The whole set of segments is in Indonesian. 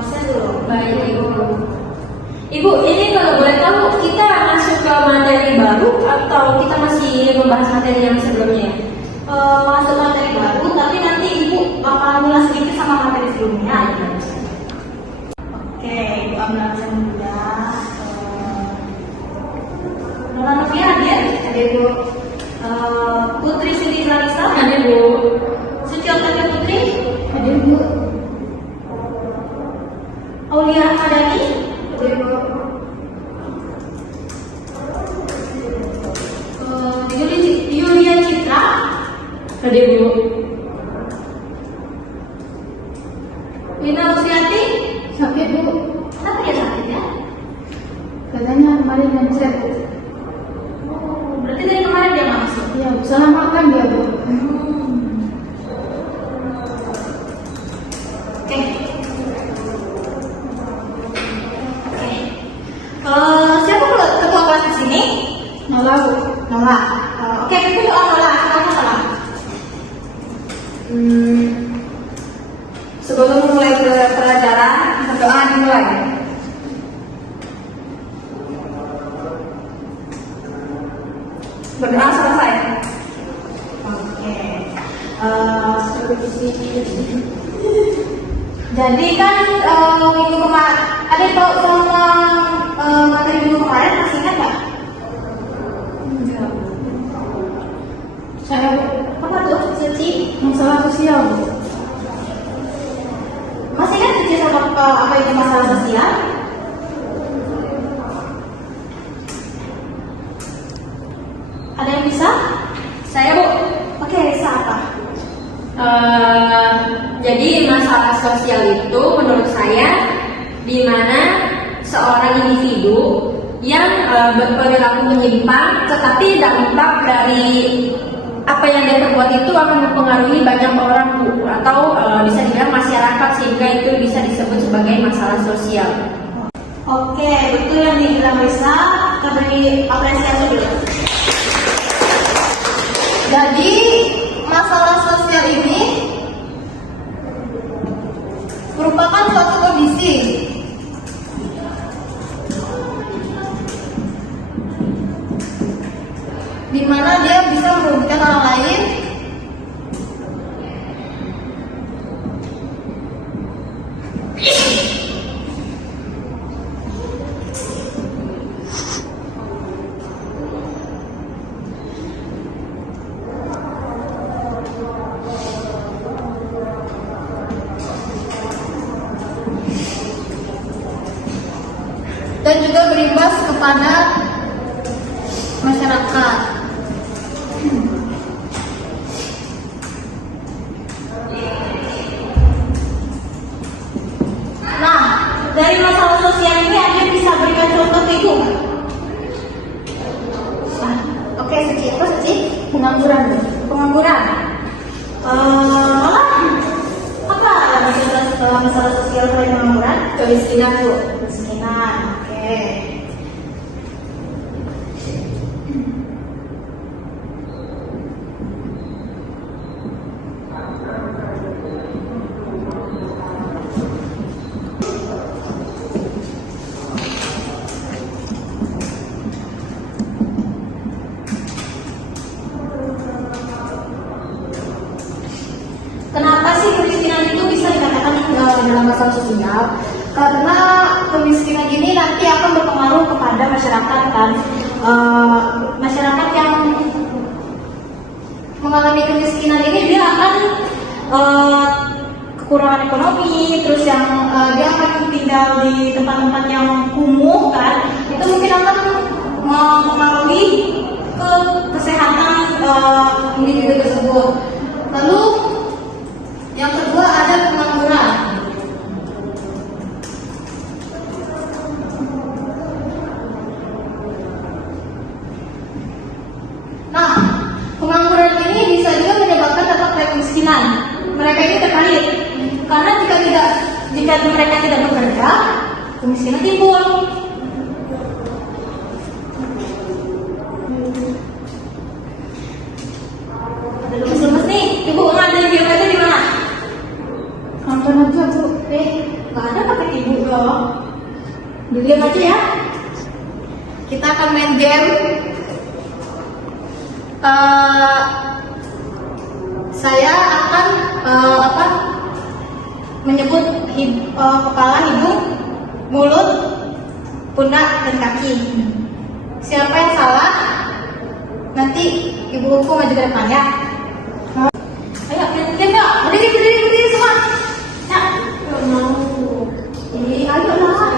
absen dulu. Baik, Ibu. Ibu, ini kalau boleh tahu kita masuk ke materi baru atau kita masih membahas materi yang sebelumnya? Masuk materi baru, tapi nanti Ibu bakal ngulas sedikit sama materi sebelumnya. Oke, Ibu ambil absen dulu ya. Nona Novia hadir? Ada Ibu. Putri Siti Clarissa? Ada Bu. Suci Octavia Putri? Ada Bu. Aulia Ahmadani? Ada Bu. Yulia Citra? Ada Bu. Lina Luciati? Sakit Bu, Kenapa dia sakit ya? katanya kemarin mencet. Berarti dari kemarin dia nggak masuk. Ya, salah makan dia Bu. Oke. Oke. Siapa ketua kelas di sini? Nola Bu. Nola. Oke, itu doa Nola. Kenapa Nola? Sebelum mulai pelajaran, doa dimulai. Berdoa selesai. Oke. Jadi kan minggu kemarin ada tahu sama materi minggu kemarin masih ingat nggak? Enggak. Saya Bu, Apa tuh Suci? masalah sosial Bu. Masih ingat Suci sama apa itu masalah sosial? Ada yang bisa? Saya Bu. Oke, bisa apa? Jadi masalah sosial itu menurut saya di mana seorang individu yang berperilaku menyimpang, tetapi dampak dari apa yang dia perbuat itu akan mempengaruhi banyak orang Bu, atau bisa dibilang masyarakat, sehingga itu bisa disebut sebagai masalah sosial. Oke, betul yang dibilang Risa. Kita beri apresiasi dulu. Jadi masalah sosial ini merupakan suatu kondisi di mana dia bisa merugikan orang lain dan juga berimbas kepada masyarakat. Nah, dari masalah sosial ini ada yang bisa berikan contoh ke Ibu? Oke, Suci. Apa Suci? Pengangguran Bu. Pengangguran. Apa masalah sosial selain pengangguran? Kemiskinan Bu. Kemiskinan. Oke. Kenapa sih kemiskinan itu bisa dikatakan dalam masalah sosial? Karena kemiskinan ini nanti akan berpengaruh kepada masyarakat kan. Masyarakat yang mengalami kemiskinan ini dia akan kekurangan ekonomi, terus yang dia akan tinggal di tempat-tempat yang kumuh kan, itu mungkin akan mempengaruhi ke kesehatan individu tersebut. Lalu yang kedua ada pengangguran. Nah, pengangguran ini bisa juga menyebabkan dampak kemiskinan. Mereka ini terkait karena jika mereka tidak bekerja, kemiskinan timbul. Ada lemes-lemes nih, Ibu ngambil geometri di mana? Nonton aja Bu. Nggak ada pakai Diam aja ya. Kita akan main game. Saya akan menyebut kepala, hidung, mulut, pundak, dan kaki. Siapa yang salah, nanti ibu maju ke depan ya. Ayo, berdiri semua. Ya, ayo lah.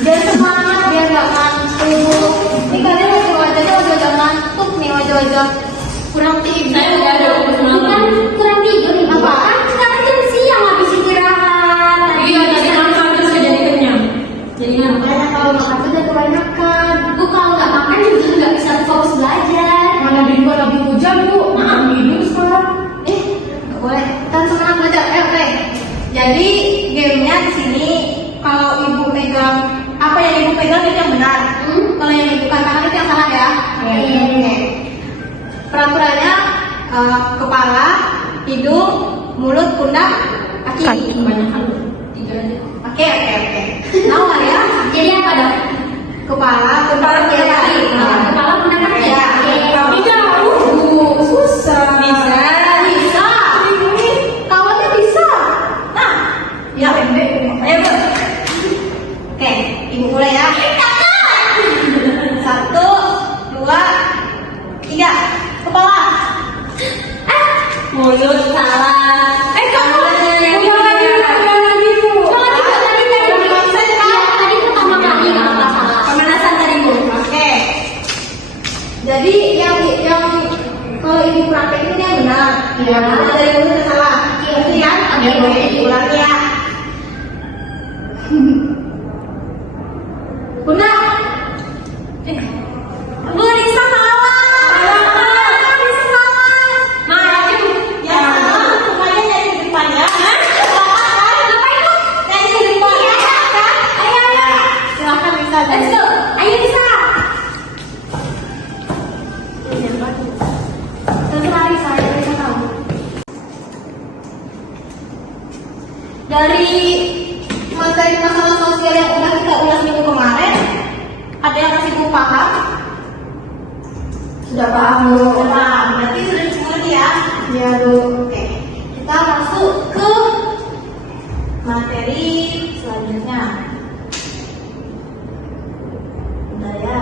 Biar semangat, biar gak ngantuk. Ini kalian wajah-wajah ngantuk nih, wajah-wajah kurang tidur. Saya udah ada Bukan kurang tidur nih. Apa? Kan sekarang jam siang habis istirahat. Iya, jadi makan terus jadi kenyang. Jadi ngantuk. Makanya kalau makan tuh udah kebanyakan. Bu kalau nggak makan juga nggak bisa fokus belajar. Mana di luar lagi hujan, Bu. Tidur sekarang. Gak boleh. Kan semangat belajar. Oke. Jadi gamenya di sini kalau ibu pegang apa yang ibu pegang itu yang benar. Kalau yang ibu katakan itu yang salah ya. Oke. Peraturannya kepala, hidung, mulut, pundak, kaki. Kebanyakan 3 aja. Oke. Tahu nggak ya? Jadi apa dong? Kepala, pundak, kaki. Kepala pundak kaki. Ya. Tapi jauh. Susah. Bisa. Kawannya bisa. Nah, ya ayo Bu. Oke, ibu mulai ya. 1, 2, 3. Kepala. Mulut salah. Kamu Udah lagi Bu. Tadi pertama kali nggak salah. Pemanasan tadi Bu. Oke. Jadi yang kalau ibu praktek ini yang benar. Iya. Yang dari mulut itu salah. Ngerti kan? Oke. Ulangi ya. Pundak. Bu, Nisa salah. Nisa salah. Nah, itu. Ya, semuanya dari depan ya. Ngapain Bu? Nyanyi di depan. Kan? Ayo. Silakan Nisa. Let's go. Ayo bisa. Terserah Risa, ya Risa tahu. Dari materi masalah sosial yang udah kita ulas minggu kemarin, ada yang masih belum paham? Sudah paham Bu. Sudah paham, berarti sudah dimengerti ya? Iya Bu. Oke, kita masuk ke materi selanjutnya. Udah ya.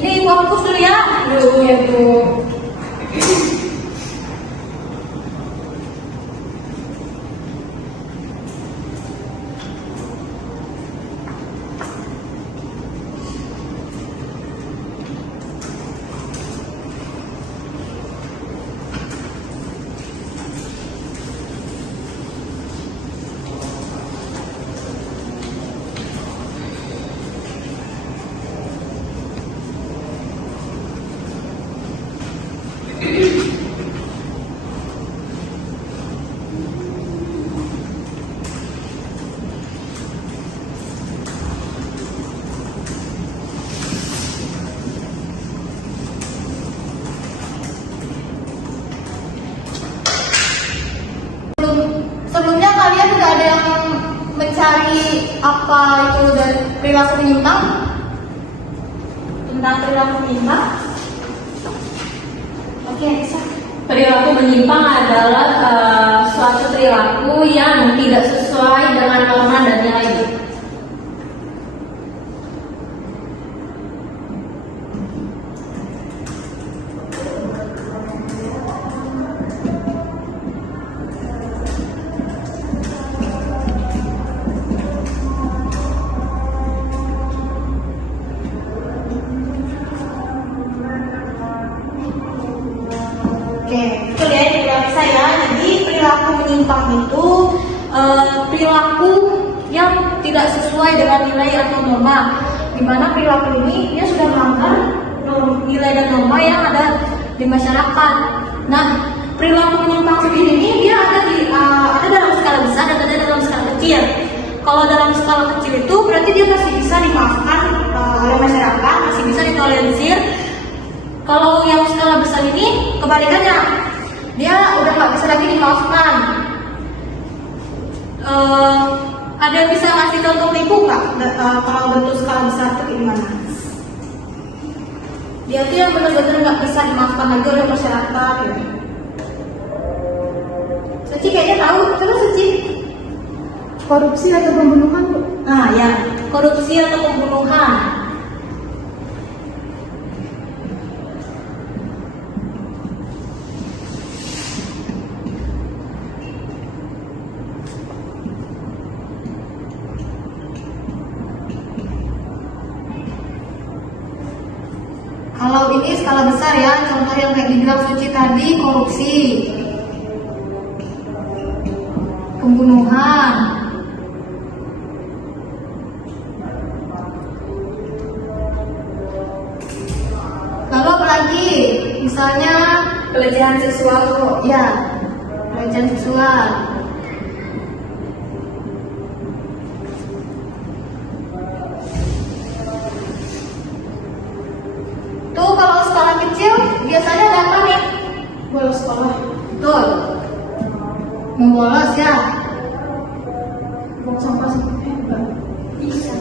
Ini fokus dulu ya. Iya Bu. Sebelumnya kalian udah ada yang mencari apa itu dari perilaku menyimpang? Tentang perilaku menyimpang? Oke, bisa. Perilaku menyimpang adalah suatu perilaku yang tidak sesuai dengan norma dan nilai hidup. Oke, itu ya perilaku saya. Jadi perilaku menyimpang itu perilaku yang tidak sesuai dengan nilai atau norma. Di mana perilaku ini dia sudah melanggar nilai dan norma yang ada di masyarakat. Nah, perilaku menyimpang sendiri ini dia ada dalam skala besar dan ada dalam skala kecil. Kalau dalam skala kecil itu berarti dia masih bisa dimaafkan oleh masyarakat, masih bisa ditoleransi. Kalau yang skala besar ini kebalikannya, dia udah nggak bisa lagi dimaafkan. Ada yang bisa ngasih contoh tipu nggak? Kalau bentuk skala besar itu gimana? Dia tuh yang benar-benar nggak bisa dimaafkan lagi oleh masyarakat. Gitu. Suci kayaknya tahu, coba Suci. Korupsi atau pembunuhan, Bu? Nah ya, korupsi atau pembunuhan. Kalau ini skala besar ya, contoh yang kayak dibilang Suci tadi, korupsi, pembunuhan. Lalu apa lagi? Misalnya Pelecehan seksual, Bu. ya, pelecehan seksual. Tuh kalau skala kecil biasanya ada apa nih? Bolos sekolah. Betul. Membolos ya. Buang sampah seperti bukan. Bisa.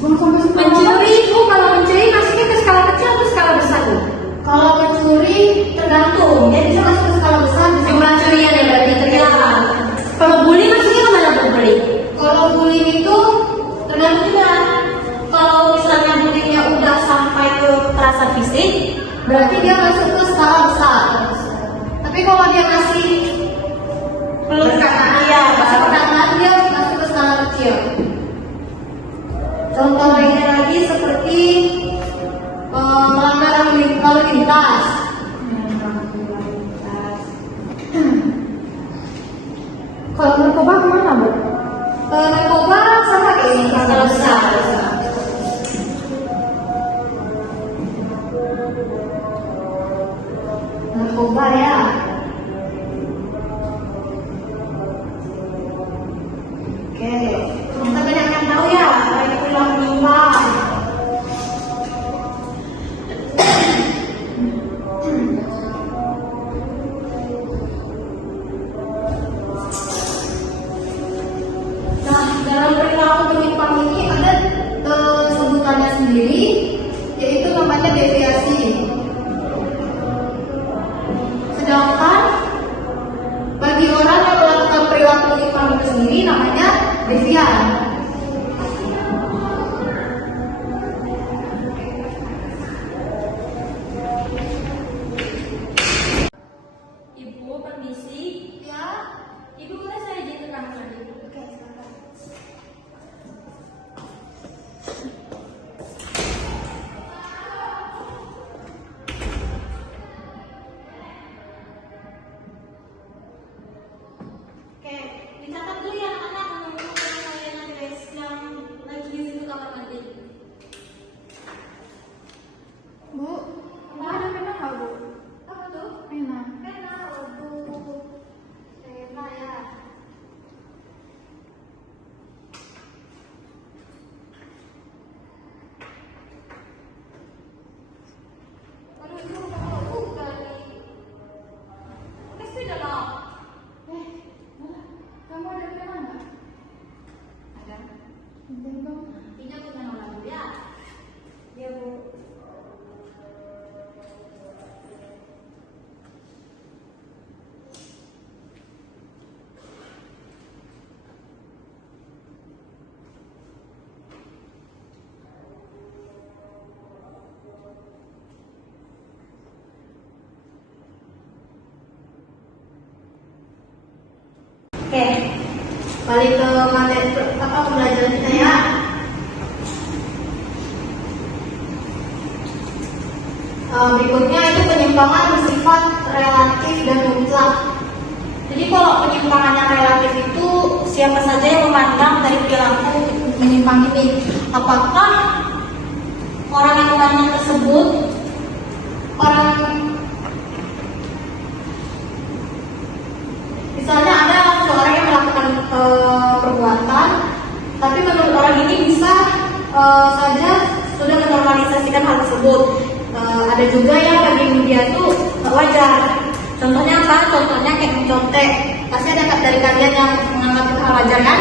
Buang sampah sekolah. Mencuri, Bu, kalau mencuri masuknya ke skala kecil atau skala besar, Bu? Kalau mencuri tergantung. Dia bisa masuk ke skala besar. Bisa Jumlah curian ya berarti tergantung. Kalau bully masuknya kemana, Bu, bully? Kalau bullying itu tergantung juga. Kalau misalnya bullyingnya udah sampai ke kekerasan fisik, Berarti dia masuk ke skala besar. Tapi kalau dia masih perkataan iya, masih perkataan, dia masuk ke skala kecil. Contoh lainnya lagi seperti melanggar lalu lintas. Kalau narkoba kemana, Bu? Narkoba sama kayak ini, skala besar. Narkoba ya. Oke, kita banyak yang tahu ya, baik perilaku menyimpang. nah dalam perilaku menyimpang ini ada sebutannya sendiri, yaitu namanya deviasi. Sedangkan bagi orang yang melakukan perilaku menyimpang itu sendiri namanya devian. Ibu, permisi. Ya, Ibu boleh saya izin ke kamar mandi? oke, silakan. Oke, dicatat dulu ya anak-anak nomor kalian guys yang lagi di kamar mandi. Bu, ada pena nggak, Bu? Apa tuh? Pena. Pena, Bu. Pena ya. Aduh, itu udah buka nih. Pasti udah mau. Kamu ada pena nggak? Ada. Pinjam dong. Pinjam punya nomor dulu ya. Iya Bu. Oke, balik ke materi pembelajaran kita ya. Berikutnya itu penyimpangan bersifat relatif dan mutlak. Jadi kalau penyimpangan yang relatif itu siapa saja yang memandang dari perilaku menyimpang ini, apakah orang yang memandang tersebut orang, misalnya ada seseorang yang melakukan perbuatan, tapi menurut orang ini bisa saja sudah menormalisasikan hal tersebut. Ada juga yang bagi dia tuh nggak wajar. Contohnya apa? Contohnya kayak mencontek. Pasti ada dari kalian yang menganggap itu hal wajar kan?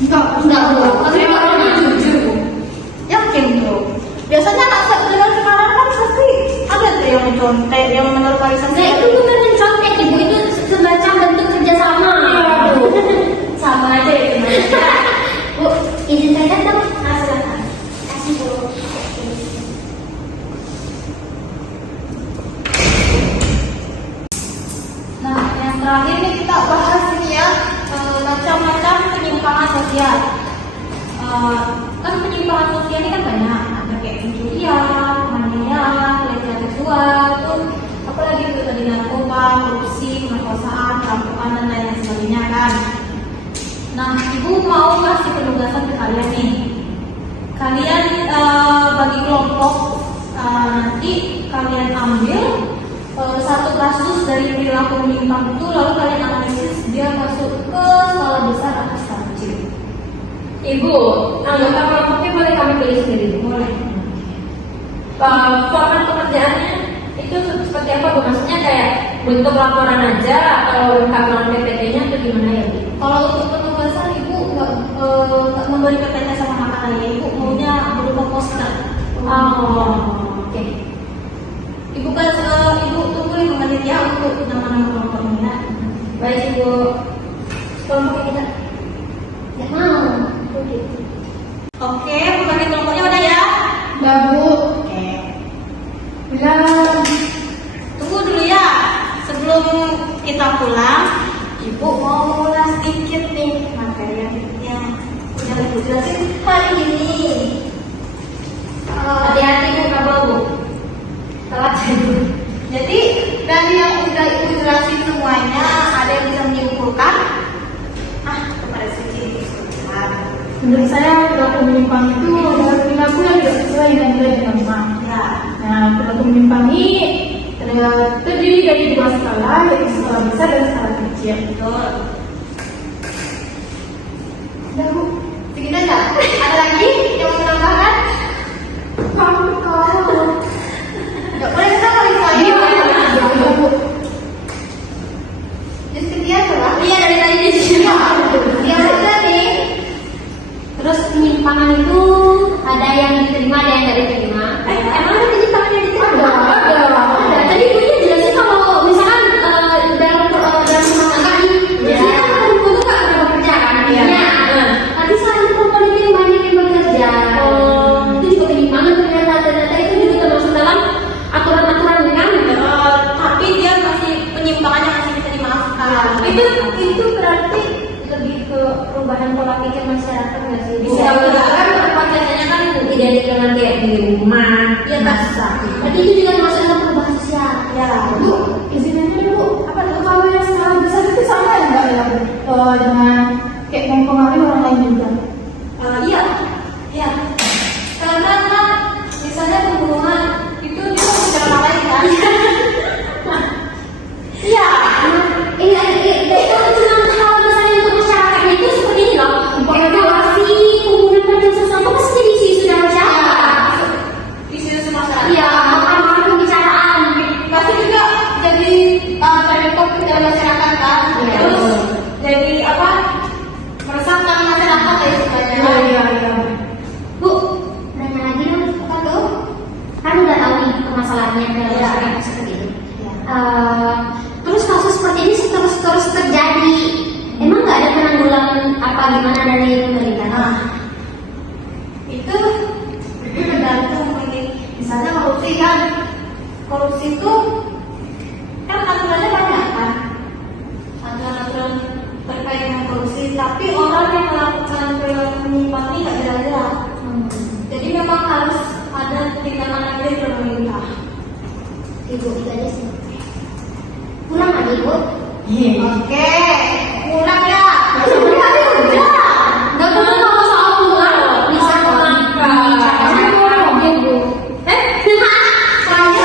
Enggak Bu. Tapi orangnya jujur Bu. Yakin Bu. Biasanya anak dengan sekarang kan pasti ada tuh yang mencontek, yang menormalisasikan. Nah itu bukan mencontek ibu, itu semacam bentuk kerjasama. Bu. Sama aja ya teman. Bu, izin saya dong. Silakan. Kasih Bu. Nah, yang terakhir nih kita bahas ini ya, macam-macam penyimpangan sosial. Kan penyimpangan sosial ini kan banyak, ada kayak pencurian, penganiayaan, pelecehan seksual, tuh apalagi itu tadi narkoba, korupsi, pemerkosaan, perampokan dan lain sebagainya kan. Nah, ibu mau kasih penugasan ke kalian nih. Kalian bagi kelompok nanti kalian ambil satu kasus dari perilaku menyimpang itu, lalu kalian analisis dia masuk ke skala besar atau skala kecil. Ibu, anggota kelompoknya boleh kami pilih sendiri? Boleh. Format pekerjaannya itu seperti apa Bu? Maksudnya kayak bentuk laporan aja atau rekaman PPT-nya atau gimana ya Bu? Kalau untuk penugasan ibu nggak memberi PPT sama makanan ya, ibu maunya berupa poster. Oke. Ibu kan ibu tunggu 5 menit ya untuk nama-nama kelompoknya. Baik Ibu. Kelompok kita. Ya mau. Oke, pembagi kelompoknya udah ya? Udah Bu. Oke. Bilang. Tunggu dulu ya. Sebelum kita pulang, ibu mau ulas sedikit nih materi yang udah ibu jelasin hari ini. Hati-hati Bu, kabel Bu. Telat Bu. Jadi dari yang udah ibu jelasin semuanya, ada yang bisa menyimpulkan? Kepada sini. Menurut saya perilaku menyimpang itu adalah perilaku yang tidak sesuai dengan nilai agama. Ya. Nah, perilaku menyimpang ini terdiri dari dua skala, yaitu skala besar dan skala kecil. Betul. Udah Bu. Segitu aja. Ada lagi yang mau menambahkan? Kamu kalau Nggak boleh kita kali saya. ya Bu. Justru dia tuh lah. Iya dari tadi di sini. Dia udah nih. Terus penyimpangan itu ada yang diterima, ada yang nggak diterima. Emang ada penyimpangan yang diterima? Ada. Tadi ibunya jelasin kalau misalkan dalam rumah tangga nih, biasanya kan ada itu nggak ada bekerja kan? Iya. Tapi saat itu politik banyak yang bekerja. Itu juga penyimpangan ternyata itu juga termasuk dalam aturan-aturan kan? Tapi dia masih penyimpangannya masih bisa dimaafkan. Itu berarti lebih ke perubahan pola pikir masyarakat nggak sih? Bisa juga kan biasanya kan identik dengan kayak di rumah, ya bahasa. Berarti itu juga masuk dalam perubahan sosial. ya. Bu, izin aja Bu. Apa tuh kalau yang skala besar itu sama enggak ya dengan kayak mempengaruhi orang lain juga? Iya, iya. Karena kan misalnya pembunuhan itu dia bicara orang lain kan? Iya. Itu cuma hal besar untuk masyarakat itu seperti ini loh. Evaluasi pembunuhan pada sosial itu pasti jadi isu dalam masyarakat. Isu-isu masyarakat. Iya, makan pembicaraan. Pasti juga jadi trending topik dalam masyarakat kan? Iya. Terus jadi apa? Meresahkan masyarakat ya sebenarnya. Iya. Bu, nanya lagi dong. Apa tuh? Kan udah tahu nih permasalahannya dalam Iya. masyarakat seperti ini. Terus kasus seperti ini terus terjadi. Emang nggak ada penanggulangan apa gimana dari pemerintah? Nah, itu tergantung ini. Misalnya korupsi kan, korupsi itu kan aturannya banyak kan, aturan terkait dengan korupsi. Tapi orang yang melakukan perilaku menyimpang ini nggak jelas-jelas. Jadi memang harus ada tindakan lanjut dari pemerintah. Ibu itu aja sih. Pulang lagi Bu. Oke, pulang ya. Nggak perlu kalau soal pulang. Bisa Ini orang mobil Bu. Saya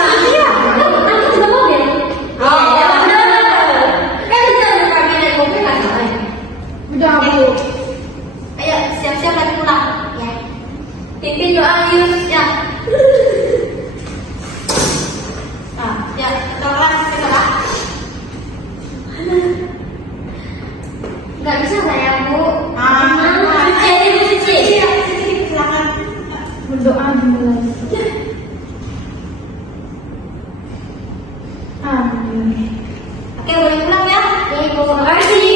Oke, boleh pulang ya. Terima kasih.